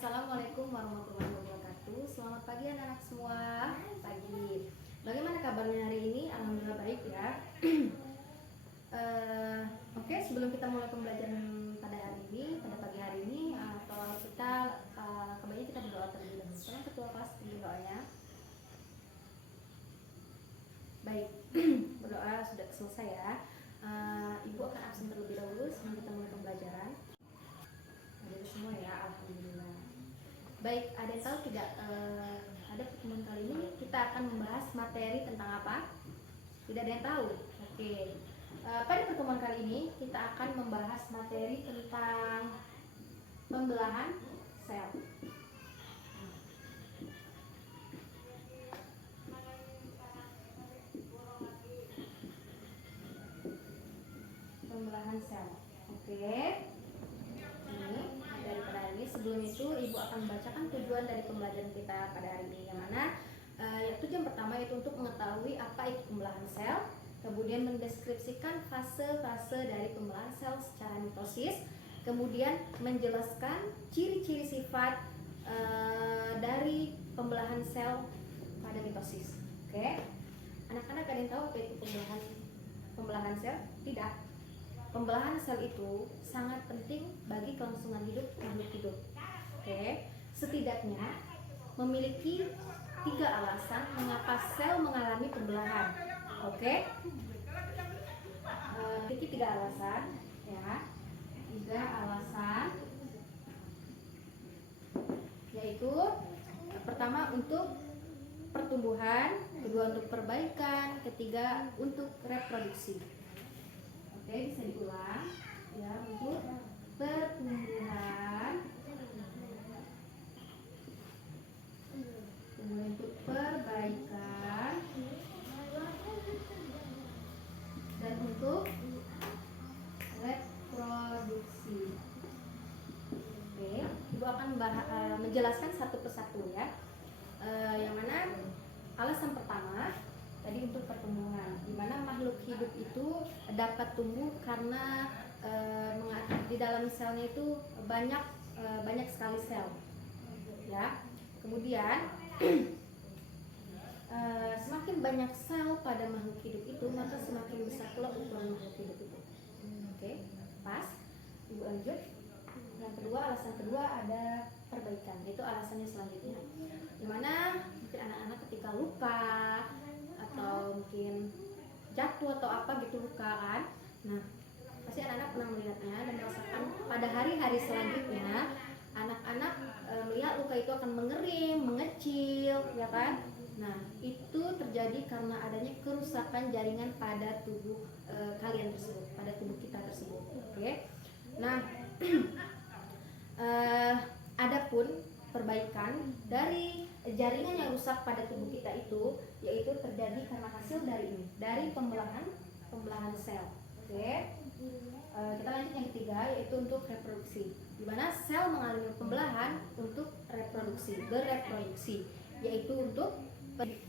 Assalamualaikum warahmatullahi wabarakatuh. Selamat pagi anak-anak semua. Pagi. Bagaimana kabarnya hari ini? Alhamdulillah baik ya. Oke, sebelum kita mulai pembelajaran pada hari ini, pada pagi hari ini, atau kita kembali kita berdoa terlebih dahulu. Tolong ketua kelas berdoanya. Baik, berdoa sudah selesai ya. Ibu akan absen terlebih dahulu sebelum kita mulai pembelajaran. Ada semua ya, alhamdulillah. Baik, ada yang tahu tidak? Ada pertemuan kali ini kita akan membahas materi tentang apa? Tidak ada yang tahu. Oke. Pada pertemuan kali ini kita akan membahas materi tentang pembelahan sel. Pembelahan sel. Oke. Ini daripada hari ini. Sebelum itu ibu akan membacakan tujuan dari pembelajaran kita pada hari ini, yang mana tujuan pertama itu untuk mengetahui apa itu pembelahan sel, kemudian mendeskripsikan fase-fase dari pembelahan sel secara mitosis, kemudian menjelaskan ciri-ciri sifat dari pembelahan sel pada mitosis. Oke, anak-anak ada yang tahu apa itu pembelahan sel? Tidak. Pembelahan sel itu sangat penting bagi kelangsungan hidup makhluk hidup. Oke, setidaknya memiliki 3 alasan mengapa sel mengalami pembelahan. Oke, memiliki 3 alasan ya. 3 alasan, yaitu pertama untuk pertumbuhan, kedua untuk perbaikan, ketiga untuk reproduksi. Oke, bisa diulang ya, untuk pertumbuhan, untuk perbaikan, dan untuk reproduksi. Oke, ibu akan menjelaskan satu persatu ya. Yang mana alasan pertama tadi untuk pertumbuhan, di mana makhluk hidup itu dapat tumbuh karena di dalam selnya itu banyak sekali sel ya. Kemudian semakin banyak sel pada makhluk hidup itu, maka semakin besar pula ukuran makhluk hidup itu. Oke, pas. Ibu lanjut. Yang kedua, alasan kedua ada perbaikan. Itu alasannya selanjutnya, dimana mungkin anak-anak ketika lupa atau mungkin jatuh atau apa gitu, luka kan. Nah, pasti anak-anak pernah melihatnya dan merasakan pada hari-hari selanjutnya anak-anak melihat luka itu akan mengering, mengecil, ya kan. Nah, itu terjadi karena adanya kerusakan jaringan pada tubuh kalian tersebut, pada tubuh kita tersebut. Oke. Nah, adapun perbaikan dari jaringan yang rusak pada tubuh kita itu, yaitu terjadi karena hasil dari ini, dari pembelahan sel. Oke. Kita lanjut yang ketiga, yaitu untuk reproduksi, di mana sel mengalami pembelahan untuk reproduksi, bereproduksi, yaitu untuk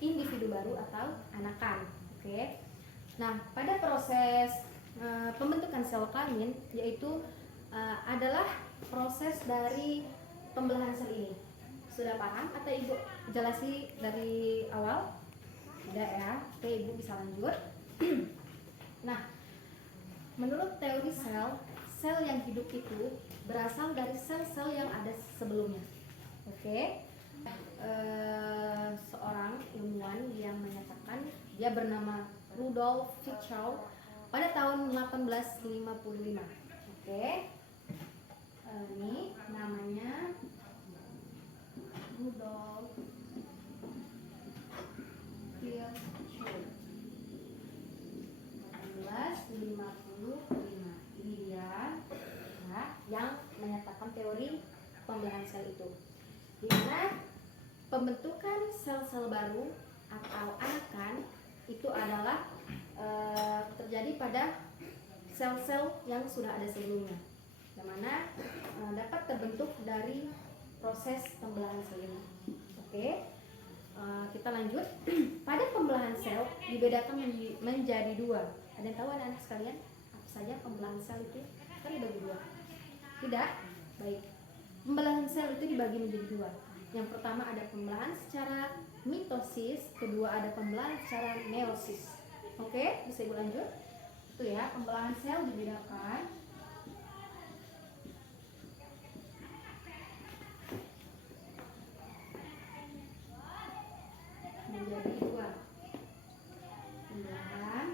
individu baru atau anakan. Oke. Nah, pada proses pembentukan sel kelamin, yaitu adalah proses dari pembelahan sel ini. Sudah paham atau ibu jelasi dari awal? Tidak ya? Oke, ibu bisa lanjut. Nah, menurut teori sel, sel yang hidup itu berasal dari sel-sel yang ada sebelumnya. Oke. Seorang ilmuwan yang menyatakan, dia bernama Rudolf Virchow pada tahun 1855. Oke. Ini namanya Rudolf Virchow, 1855. Ini dia ya, yang menyatakan teori pembelahan sel itu, di mana pembentukan sel-sel baru atau anakan itu adalah terjadi pada sel-sel yang sudah ada sebelumnya, yang mana dapat terbentuk dari proses pembelahan sel ini. Oke, kita lanjut. Pada pembelahan sel dibedakan menjadi 2. Ada yang tahu anak-anak sekalian apa saja pembelahan sel itu? Kan dibagi 2. Tidak? Baik. Pembelahan sel itu dibagi menjadi dua. Yang pertama ada pembelahan secara mitosis, kedua ada pembelahan secara meiosis. Oke, bisa Ibu lanjut? Itu ya, pembelahan sel dibedakan menjadi dua. Pembelahan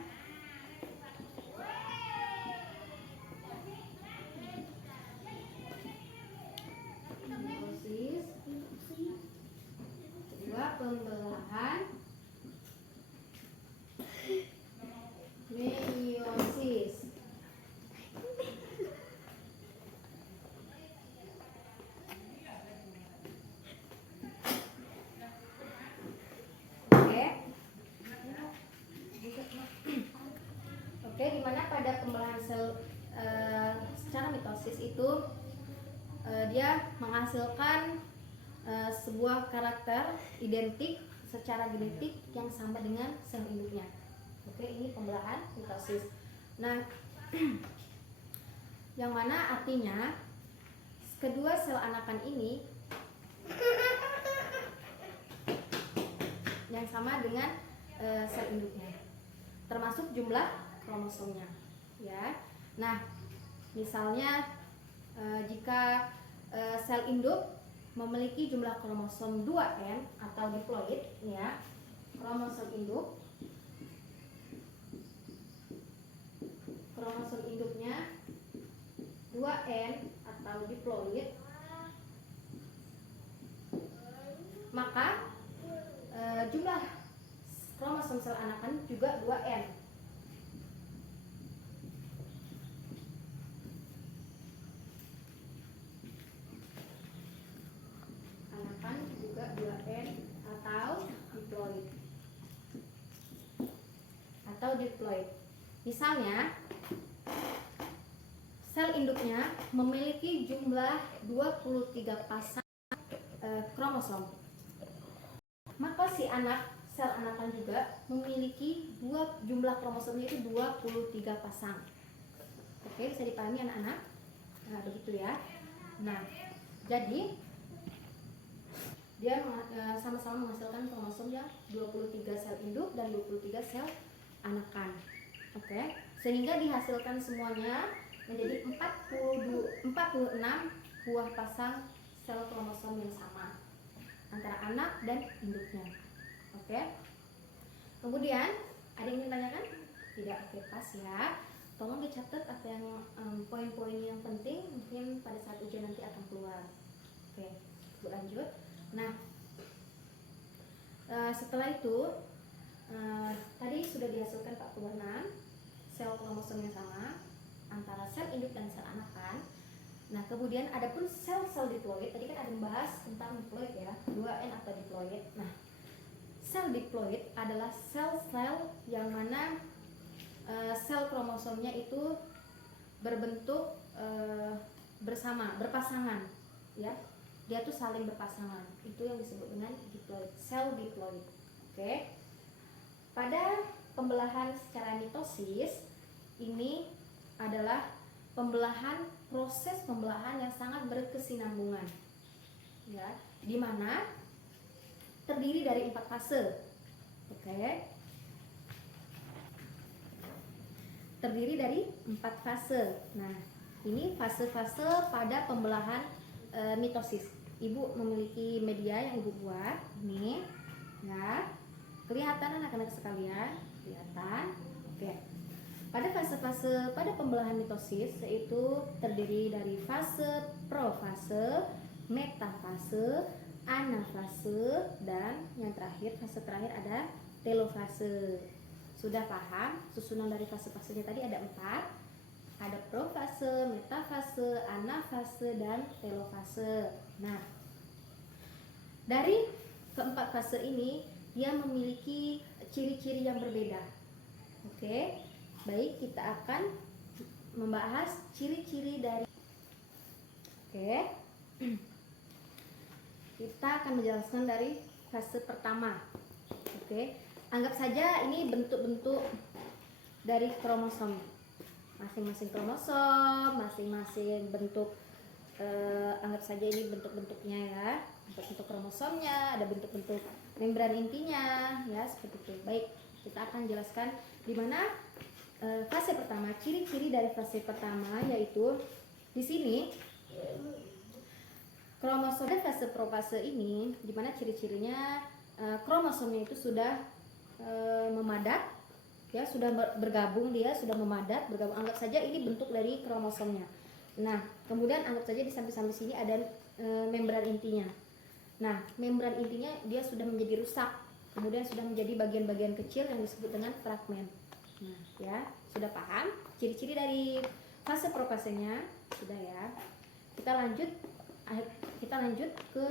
meiosis, kedua pembelahan meiosis. Oke, dimana pada pembelahan sel secara mitosis itu dia menghasilkan sebuah karakter identik secara genetik yang sama dengan sel induknya. Oke, ini pembelahan mitosis. Nah, yang mana artinya kedua sel anakan ini yang sama dengan sel induknya, termasuk jumlah kromosomnya, ya. Nah, misalnya jika sel induk memiliki jumlah kromosom 2N atau diploid, ya, kromosom induknya 2N atau diploid, maka jumlah kromosom sel anakan juga 2N. Anakan juga 2N atau diploid. Misalnya sel induknya memiliki jumlah 23 pasang kromosom, maka si sel anakan juga memiliki jumlah kromosomnya itu 23 pasang. Oke, bisa dipahami anak-anak? Nah, begitu ya. Nah, jadi dia sama-sama menghasilkan kromosom yang 23 sel induk dan 23 sel anakan. Oke, sehingga dihasilkan semuanya menjadi 46 buah pasang sel kromosom yang sama antara anak dan induknya. Oke. Kemudian ada yang ingin tanyakan? Tidak, oke, pas ya. Tolong dicatat apa yang poin-poin yang penting, mungkin pada saat ujian nanti akan keluar. Oke, Bu lanjut. Nah, setelah itu tadi sudah dihasilkan 46 sel kromosom yang sama antara sel induk dan sel anakan. Nah, kemudian ada pun sel-sel diploid. Tadi kan ada membahas tentang diploid ya, 2N atau diploid. Nah, sel diploid adalah sel-sel yang mana sel kromosomnya itu berbentuk berpasangan, ya. Dia tuh saling berpasangan. Itu yang disebut dengan diploid, sel diploid. Oke. Pada pembelahan secara mitosis ini adalah proses pembelahan yang sangat berkesinambungan, ya, di mana terdiri dari 4 fase. Oke. Terdiri dari 4 fase. Nah, ini fase-fase pada pembelahan mitosis. Ibu memiliki media yang Ibu buat ini, ya. Kelihatan anak-anak sekalian? Kelihatan? Oke. Pada fase-fase pada pembelahan mitosis yaitu terdiri dari fase profase, metafase, anafase, dan yang terakhir, fase terakhir ada telofase. Sudah paham susunan dari fase-fasenya tadi? Ada 4. Ada profase, metafase, anafase, dan telofase. Nah, dari keempat fase ini dia memiliki ciri-ciri yang berbeda. Oke. Baik, kita akan membahas ciri-ciri dari. Oke. Kita akan menjelaskan dari fase pertama. Oke. Anggap saja ini bentuk-bentuk dari kromosom. Masing-masing kromosom, masing-masing bentuk anggap saja ini bentuk-bentuknya ya, bentuk-bentuk kromosomnya, ada bentuk-bentuk membran intinya ya, seperti itu. Baik, kita akan jelaskan di mana fase pertama, ciri-ciri dari fase pertama, yaitu di sini kromosom fase profase ini, di mana ciri-cirinya kromosomnya itu sudah memadat ya, sudah bergabung, dia sudah memadat bergabung. Anggap saja ini bentuk dari kromosomnya. Nah, kemudian anggap saja di samping-samping sini ada membran intinya. Nah, membran intinya dia sudah menjadi rusak, kemudian sudah menjadi bagian-bagian kecil yang disebut dengan fragmen. Nah, ya, sudah paham ciri-ciri dari fase profasenya? Sudah ya. Kita lanjut ke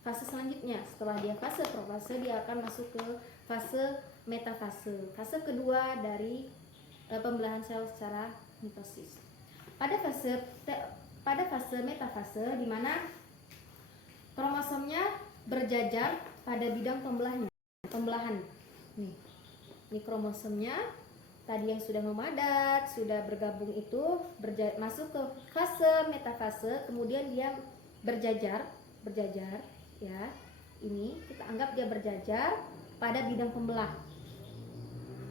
fase selanjutnya. Setelah dia fase profase, dia akan masuk ke fase metafase. Fase kedua dari pembelahan sel secara mitosis. Pada fase metafase, di mana kromosomnya berjajar pada bidang pembelahan. Ini kromosomnya tadi yang sudah memadat, sudah bergabung itu masuk ke fase metafase, kemudian dia berjajar ya. Ini kita anggap dia berjajar pada bidang pembelah.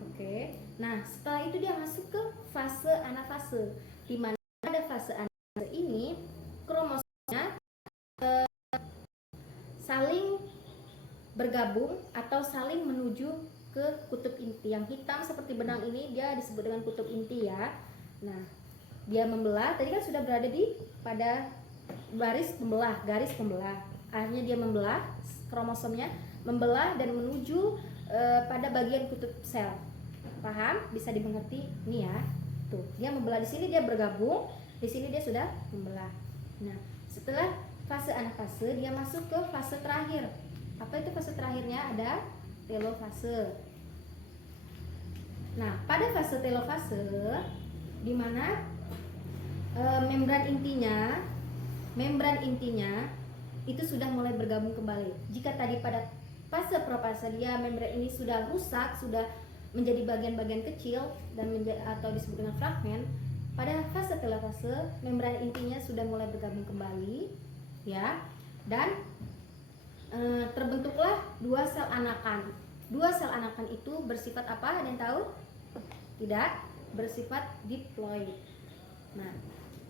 Oke. Nah, setelah itu dia masuk ke fase anafase, di mana pada fase anafase ini kromosomnya saling bergabung atau saling menuju ke kutub inti. Yang hitam seperti benang ini dia disebut dengan kutub inti ya. Nah, dia membelah, tadi kan sudah berada di pada garis pembelah. Akhirnya dia membelah, kromosomnya membelah dan menuju pada bagian kutub sel. Paham? Bisa dimengerti? Nih ya. Tuh, dia membelah, di sini dia bergabung, di sini dia sudah membelah. Nah, setelah fase anafase dia masuk ke fase terakhir. Apa itu fase terakhirnya? Ada telofase. Nah, pada fase telofase di mana membran intinya itu sudah mulai bergabung kembali. Jika tadi pada fase profase dia membran ini sudah rusak, sudah menjadi bagian-bagian kecil dan atau disebut dengan fragmen, pada fase telofase membran intinya sudah mulai bergabung kembali ya, dan terbentuklah dua sel anakan. Dua sel anakan itu bersifat apa? Ada yang tahu? Tidak, bersifat diploid. Nah,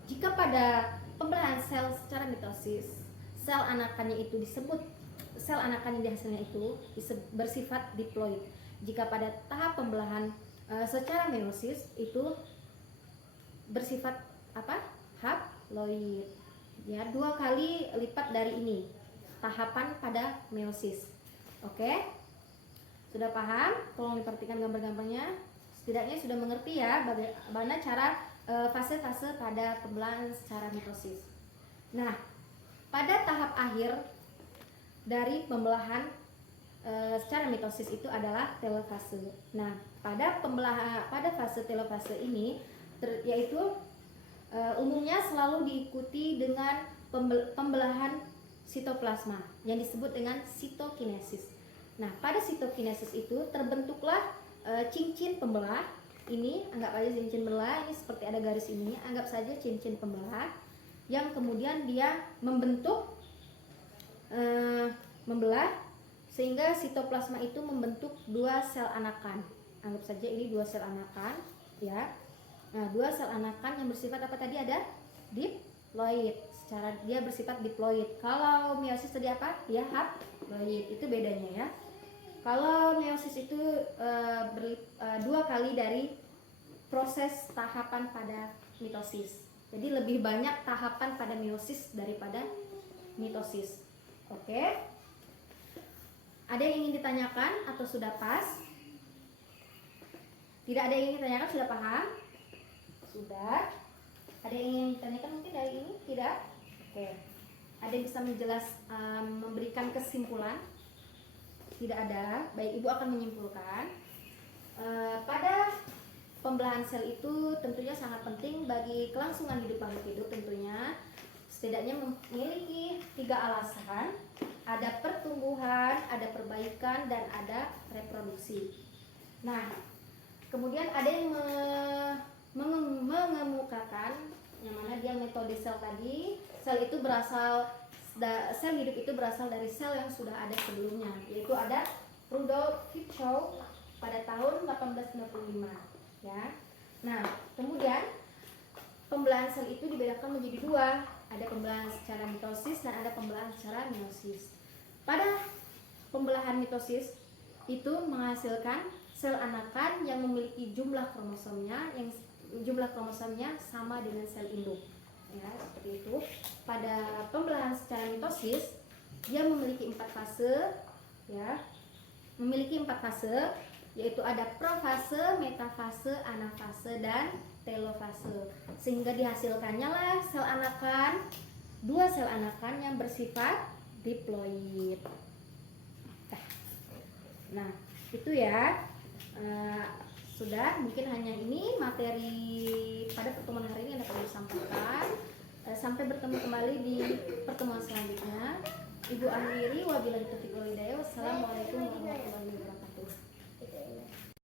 jika pada pembelahan sel secara mitosis, sel anakannya itu disebut, sel anakan yang dihasilnya itu bersifat diploid. Jika pada tahap pembelahan secara meiosis itu bersifat apa? Haploid. Ya, 2 kali lipat dari ini tahapan pada meiosis. Oke? Sudah paham? Tolong diperhatikan gambar-gambarnya. Setidaknya sudah mengerti ya bagaimana cara fase-fase pada pembelahan secara mitosis. Nah, pada tahap akhir dari pembelahan secara mitosis itu adalah telofase. Nah, pada fase telofase ini yaitu umumnya selalu diikuti dengan pembelahan sitoplasma yang disebut dengan sitokinesis. Nah, pada sitokinesis itu terbentuklah cincin pembelah. Ini anggap aja cincin pembelah, ini seperti ada garis ini, anggap saja cincin pembelah yang kemudian dia membentuk membelah sehingga sitoplasma itu membentuk 2 sel anakan. Anggap saja ini 2 sel anakan ya. Nah, 2 sel anakan yang bersifat apa tadi? Ada diploid. Secara dia bersifat diploid. Kalau meiosis tadi apa? Dia haploid. Itu bedanya ya. Kalau meiosis itu 2 kali dari proses tahapan pada mitosis. Jadi lebih banyak tahapan pada meiosis daripada mitosis. Oke. Ada yang ingin ditanyakan atau sudah pas? Tidak ada yang ingin ditanyakan, sudah paham? Sudah. Ada yang ingin ditanyakan mungkin dari ini? Tidak? Oke. Ada yang bisa memberikan kesimpulan? Tidak ada. Baik, Ibu akan menyimpulkan. Pada pembelahan sel itu tentunya sangat penting bagi kelangsungan hidup makhluk hidup tentunya. Setidaknya memiliki 3 alasan. Ada pertumbuhan, ada perbaikan, dan ada reproduksi. Nah, kemudian ada yang mengemukakan yang mana dia metode sel tadi Sel hidup itu berasal dari sel yang sudah ada sebelumnya, yaitu ada Rudolf Virchow pada tahun 1895 ya. Nah, kemudian pembelahan sel itu dibedakan menjadi dua, ada pembelahan secara mitosis dan ada pembelahan secara meiosis. Pada pembelahan mitosis itu menghasilkan sel anakan yang memiliki jumlah kromosomnya sama dengan sel induk. Ya, seperti itu. Pada pembelahan secara mitosis dia memiliki 4 fase ya. Memiliki 4 fase, yaitu ada profase, metafase, anafase dan telofase. Sehingga dihasilkannya lah sel anakan, 2 sel anakan yang bersifat diploid. Nah, itu ya. Sudah, mungkin hanya ini materi pada pertemuan hari ini yang dapat disampaikan. Sampai bertemu kembali di pertemuan selanjutnya. Ibu akhiri, wabillahi taufiq wal hidayah. Wassalamualaikum warahmatullahi wabarakatuh.